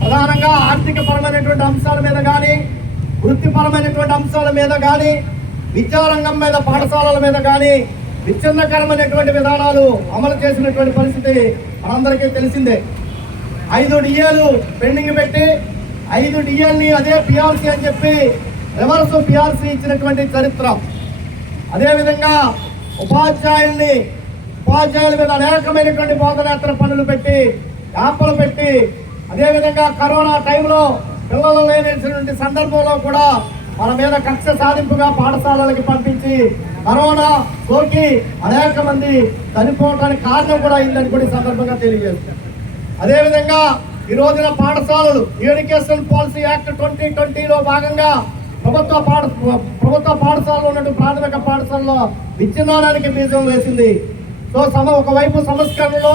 ప్రధానంగా ఆర్థిక పరమైనటువంటి అంశాల మీద కానీ, వృత్తిపరమైనటువంటి అంశాల మీద కానీ, విద్యారంగం మీద, పాఠశాలల మీద కానీ విచ్ఛిన్నకరమైనటువంటి విధానాలు అమలు చేసినటువంటి పరిస్థితి మనందరికీ తెలిసిందే. 5 డిఏలు పెండింగ్ పెట్టి 5 డిఏల్ని అదే పిఆర్సీ అని చెప్పి రివర్స్ పిఆర్సీ ఇచ్చినటువంటి చరిత్ర. అదేవిధంగా ఉపాధ్యాయుల మీద అనేకమైనటువంటి బోధనేతర పనులు పెట్టి, యాప్లు పెట్టి, అదేవిధంగా కరోనా టైంలో పిల్లలు లేనటువంటి సందర్భంలో కూడా మన మీద కక్ష సాధింపుగా పాఠశాలలకి పంపించి కరోనా సోకి అనేక మంది చనిపోవడానికి కారణం కూడా అయిందని కూడా ఈ సందర్భంగా తెలియజేస్తారు. అదేవిధంగా ఈ రోజున పాఠశాలలు ఎడ్యుకేషన్ పాలసీ యాక్ట్ 2020లో భాగంగా ప్రభుత్వ పాఠశాలలో ఉన్నటువంటి ప్రాథమిక పాఠశాలలో విచ్ఛిన్నానికి బీజం వేసింది. సో ఒకవైపు సంస్కరణలో,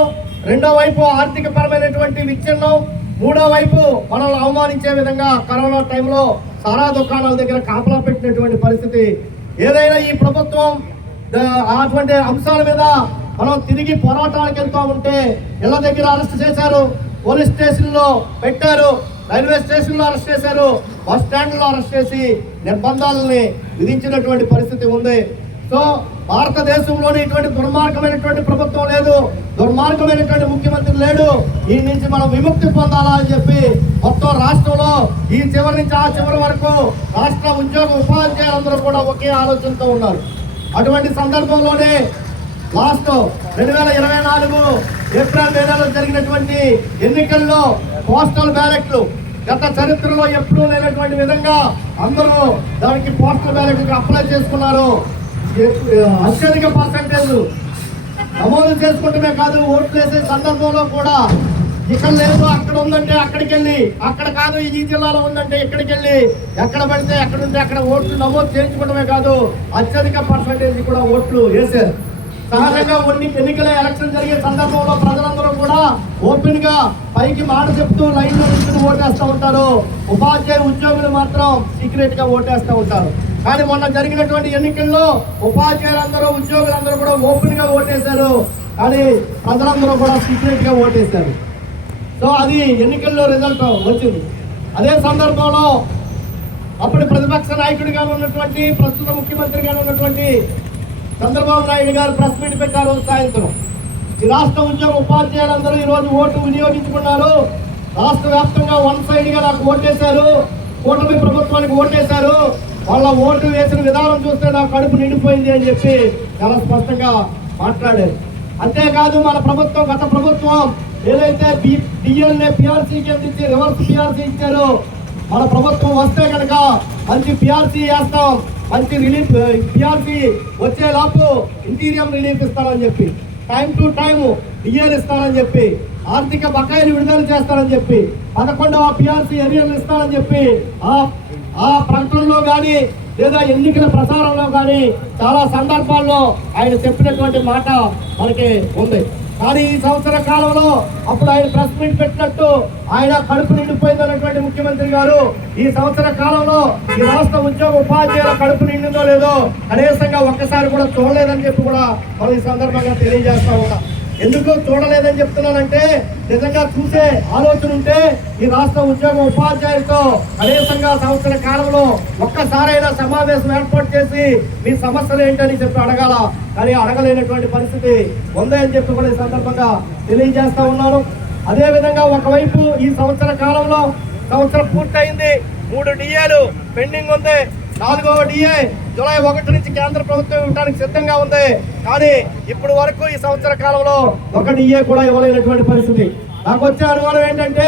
రెండో వైపు ఆర్థిక పరమైనటువంటి విచ్ఛిన్నం, మూడో వైపు మనల్ని అవమానించే విధంగా కరోనా టైంలో సారా దుకాణాల దగ్గర కాపలా పెట్టినటువంటి పరిస్థితి. ఏదైనా ఈ ప్రభుత్వం అటువంటి అంశాల మీద మనం తిరిగి పోరాటానికి వెళ్తూ ఉంటే ఇళ్ల దగ్గర అరెస్ట్ చేశారు, పోలీస్ స్టేషన్లో పెట్టారు, రైల్వే స్టేషన్లో అరెస్ట్ చేశారు, బస్ స్టాండ్లో అరెస్ట్ చేసి నిర్బంధాలని విధించినటువంటి పరిస్థితి ఉంది. సో భారతదేశంలోని ఇటువంటి దుర్మార్గమైనటువంటి ప్రభుత్వం లేదు, దుర్మార్గమైనటువంటి ముఖ్యమంత్రి లేడు. ఈ నుంచి మనం విముక్తి పొందాలా అని చెప్పి మొత్తం రాష్ట్రంలో ఈ చివరి నుంచి ఆ చివరి వరకు రాష్ట్ర ఉద్యోగ ఉపాధ్యాయులందరూ కూడా ఒకే ఆలోచనతో ఉన్నారు. అటువంటి సందర్భంలోనే లాస్ట్ 2024 ఏప్రిల్ నెలలో జరిగినటువంటి ఎన్నికల్లో పోస్టల్ బ్యాలెట్లు గత చరిత్రలో ఎప్పుడూ లేనటువంటి విధంగా అందరూ దానికి పోస్టల్ బ్యాలెట్కి అప్లై చేసుకున్నారు. అత్యధిక పర్సంటేజ్ నమోదు చేసుకుంటమే కాదు, ఓట్లు వేసే సందర్భంలో కూడా ఇక్కడ లేదు అక్కడ ఉందంటే అక్కడికి వెళ్ళి, అక్కడ కాదు ఈ జిల్లాలో ఉందంటే ఇక్కడికి వెళ్ళి, ఎక్కడ పడితే ఎక్కడ ఉంటే అక్కడ ఓట్లు నమోదు చేయించుకోవడమే కాదు అత్యధిక పర్సంటేజ్ కూడా ఓట్లు వేశారు. సహజంగా ఎన్నికల ఎలక్షన్ జరిగే సందర్భంలో ప్రజలందరూ కూడా ఓపెన్ గా పైకి మాట చెప్తూ లైన్ లో నిల్చుని ఓటేస్తూ ఉంటారు. ఉపాధ్యాయ ఉద్యోగులు మాత్రం సీక్రెట్ గా ఓటేస్తూ ఉంటారు. కానీ మొన్న జరిగినటువంటి ఎన్నికల్లో ఉపాధ్యాయులందరూ, ఉద్యోగులందరూ కూడా ఓపెన్ గా ఓటేశారు, కానీ ప్రజలందరూ కూడా సీక్రెట్ గా ఓటేశారు. సో అది ఎన్నికల్లో రిజల్ట్ వచ్చింది. అదే సందర్భంలో అప్పుడు ప్రతిపక్ష నాయకుడిగా ఉన్నటువంటి, ప్రస్తుత ముఖ్యమంత్రిగా ఉన్నటువంటి చంద్రబాబు నాయుడు గారు ప్రెస్ మీట్ పెట్టారు సాయంత్రం. ఈ రాష్ట్ర ఉద్యోగ ఉపాధ్యాయులందరూ ఈరోజు ఓటు వినియోగించుకున్నారు. రాష్ట్ర వ్యాప్తంగా వన్ సైడ్ గా నాకు ఓటేశారు, కూటమి ప్రభుత్వానికి ఓటేశారు, వాళ్ళ ఓటు వేసిన విధానం చూస్తే నాకు కడుపు నిండిపోయింది అని చెప్పి చాలా స్పష్టంగా మాట్లాడారు. అంతేకాదు మన ప్రభుత్వం, గత ప్రభుత్వం ఏదైతే డిఎల్ఏ పిఆర్సీ కింద ఇచ్చి రివర్స్ పిఆర్సీ ఇచ్చారో, మన ప్రభుత్వం వస్తే కనుక మంచి పిఆర్సీ వేస్తాం, మంచి రిలీఫ్ పిఆర్సీ వచ్చేలోపు ఇంటీరియం రిలీఫ్ ఇస్తారని చెప్పి, టైం టు టైం డిఎల్ ఇస్తారని చెప్పి, ఆర్థిక బకాయిలు విడుదల చేస్తారని చెప్పి, 11వ పిఆర్సీ ఎరియర్లు ఇస్తారని చెప్పి ఆ ప్రకటనలో కానీ లేదా ఎన్నికల ప్రచారంలో కానీ చాలా సందర్భాల్లో ఆయన చెప్పినటువంటి మాట మనకి ఉంది. కానీ ఈ సంవత్సర కాలంలో అప్పుడు ఆయన ప్రెస్ మీట్ పెట్టినట్టు ఆయన కడుపు నిండిపోయిందన్నటువంటి ముఖ్యమంత్రి గారు ఈ సంవత్సర కాలంలో ఈ రాష్ట్ర ఉద్యోగ ఉపాధ్యాయుల కడుపు నిండిందో లేదో కనీసంగా ఒక్కసారి కూడా చూడలేదని చెప్పి కూడా మనం ఈ సందర్భంగా తెలియజేస్తా ఉన్నాం. ఎందుకు చూడలేదని చెప్తున్నానంటే, నిజంగా చూసే ఆలోచన ఉంటే ఈ రాష్ట్ర ఉద్యోగ ఉపాధ్యాయులతో కనీసంగా సంవత్సర కాలంలో ఒక్కసారైనా సమావేశం ఏర్పాటు చేసి మీ సమస్యలు ఏంటని చెప్పి అడగాల. కానీ అడగలేనటువంటి పరిస్థితి ఉందని చెప్పి కూడా ఈ సందర్భంగా తెలియజేస్తా ఉన్నాను. అదేవిధంగా ఒకవైపు ఈ సంవత్సర కాలంలో సంవత్సరం పూర్తయింది, 3 డిఏలు పెండింగ్ ఉంది, 4వ డిఏ జూలై 1 నుంచి కేంద్ర ప్రభుత్వం ఇవ్వడానికి సిద్ధంగా ఉంది. కానీ ఇప్పుడు వరకు ఈ సంవత్సర కాలంలో 1 డిఏ కూడా ఇవ్వలేనటువంటి పరిస్థితి. నాకు వచ్చే అనుమానం ఏంటంటే,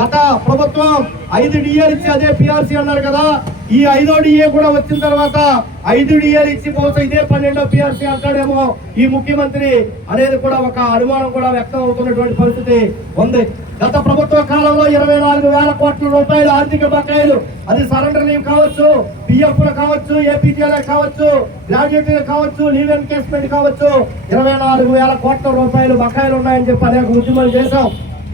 గత ప్రభుత్వం 5 డిఏలు ఇచ్చి అదే పిఆర్సీ అన్నారు కదా, ఈ 5వ డిఏ కూడా వచ్చిన తర్వాత 5 డిఏలు ఇచ్చి బహుశా ఇదే 12వ పిఆర్సీ అంటాడేమో ఈ ముఖ్యమంత్రి అనేది కూడా ఒక అనుమానం కూడా వ్యక్తం అవుతున్నటువంటి పరిస్థితి ఉంది. గత ప్రభుత్వ కాలంలో 24,000 కోట్ల రూపాయలు ఆర్థిక బకాయిలు, అది సరెండర్ లీవ్ కావచ్చు, పిఎఫ్ కావచ్చు, ఏపీజీఎల్ కావచ్చు, గ్రాడ్యుయేట్ కావచ్చు, లీవ్ ఎన్కేస్మెంట్ కావచ్చు, 24,000 కోట్ల రూపాయలు బకాయిలు ఉన్నాయని చెప్పి అనేక ఉద్యమాలు చేశాం.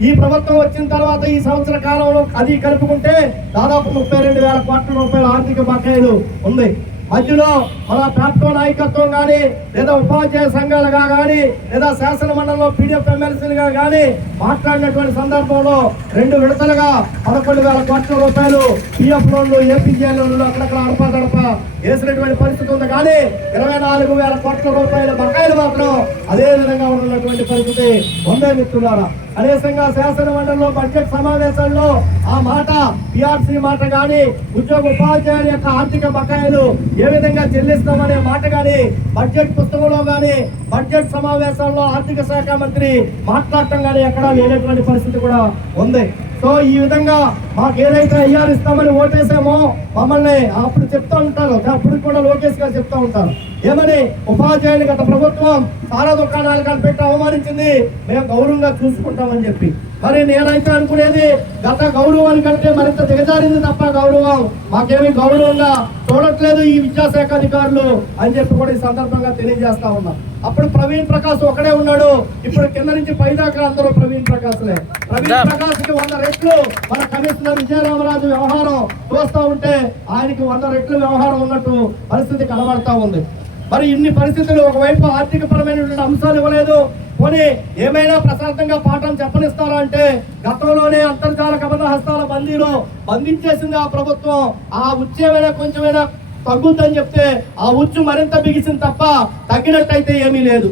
ఈ ప్రభుత్వం వచ్చిన తర్వాత ఈ సంవత్సర కాలంలో అది కలుపుకుంటే దాదాపు 32,000 కోట్ల రూపాయల ఆర్థిక బకాయిలు ఉంది. మధ్యలో మన ప్రాప్త నాయకత్వం కానీ లేదా ఉపాధ్యాయ సంఘాలుగా కానీ లేదా శాసన మండలిలో పీడిఎఫ్ ఎమ్మెల్సీలుగా కానీ మాట్లాడినటువంటి సందర్భంలో 2 విడతలుగా 11,000 కోట్ల రూపాయలు పిఎఫ్ లోన్లు ఏపీజే లోన్లు అక్కడక్కడ అడప వేసినటువంటి పరిస్థితి ఉంది. కానీ 24,000 కోట్ల రూపాయల బకాయిలు మాత్రం అదే విధంగా ఉన్నటువంటి పరిస్థితి ఉందే మిత్రులారా. కనీసంగా శాసన మండలిలో బడ్జెట్ సమావేశంలో ఆ మాట పిఆర్సీ మాట కానీ ఉద్యోగ ఉపాధ్యాయుల యొక్క ఆర్థిక బకాయిలు ఏ విధంగా చెల్లిస్తామనే మాట కానీ బడ్జెట్ పుస్తకంలో కానీ బడ్జెట్ సమావేశాల్లో ఆర్థిక శాఖ మంత్రి మాట్లాడటం కానీ ఎక్కడా లేనటువంటి పరిస్థితి కూడా ఉంది. సో ఈ విధంగా మాకు ఏదైతే ఐఆర్ ఇస్తామని ఓటేసామో మమ్మల్ని అప్పుడు చెప్తా ఉంటారు, అప్పుడు కూడా లోకేష్ గారు చెప్తా ఉంటారు ఏమని, ఉపాధ్యాయులు గత ప్రభుత్వం సారా దుకాణాలు కనిపెట్టి అవమానించింది, మేము గౌరవంగా చూసుకుంటామని చెప్పి. మరి నేనైతే అనుకునేది గత గౌరవాన్ని కంటే మరింత దిగజారింది తప్ప గౌరవం మాకేమీ గౌరవంగా చూడట్లేదు ఈ విద్యాశాఖ అధికారులు అని చెప్పి కూడా ఈ సందర్భంగా తెలియజేస్తా ఉన్నాం. అప్పుడు ప్రవీణ్ ప్రకాష్ ఒకడే ఉన్నాడు, ఇప్పుడు కింద నుంచి పైదాకా అందరూ ప్రవీణ్ ప్రకాష్లే. ప్రవీణ్ ప్రకాష్ కి 100 రెట్లు మన కమిషనర్ విజయరామరాజు వ్యవహారం చూస్తూ ఉంటే ఆయనకి 100 రెట్లు వ్యవహారం ఉన్నట్టు పరిస్థితి కనబడతా ఉంది. మరి ఇన్ని పరిస్థితులు, ఒకవైపు ఆర్థిక పరమైనటువంటి అంశాలు ఇవ్వలేదు, పోనీ ఏమైనా ప్రశాంతంగా పాఠం చెప్పనిస్తారా అంటే గతంలోనే అంతర్జాల కబద హస్తాల బందీలో బంధించేసింది ఆ ప్రభుత్వం. ఆ ఉచ్చేమైనా కొంచెమైనా తగ్గుద్దని చెప్తే ఆ ఉచ్చు మరింత బిగిసింది తప్ప తగ్గినట్టయితే ఏమీ లేదు.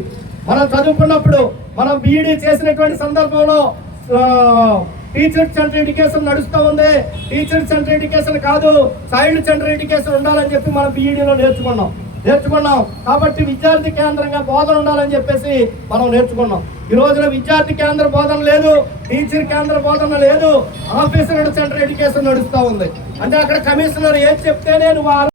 మనం చదువుకున్నప్పుడు మనం బీఈడీ చేసినటువంటి సందర్భంలో టీచర్ సెంటర్ ఎడ్యుకేషన్ నడుస్తూ ఉంది. టీచర్ సెంటర్ ఎడ్యుకేషన్ కాదు, చైల్డ్ సెంటర్ ఎడ్యుకేషన్ ఉండాలని చెప్పి మనం బీఈడీలో నేర్చుకున్నాం. కాబట్టి విద్యార్థి కేంద్రంగా బోధన ఉండాలని చెప్పేసి మనం నేర్చుకున్నాం. ఈ రోజున విద్యార్థి కేంద్ర బోధన లేదు, టీచర్ కేంద్ర బోధన లేదు, ఆఫీసర్ సెంటర్ ఎడ్యుకేషన్ నడుస్తూ ఉంది. అంటే అక్కడ కమిషనర్ ఏది చెప్తేనే నువ్వు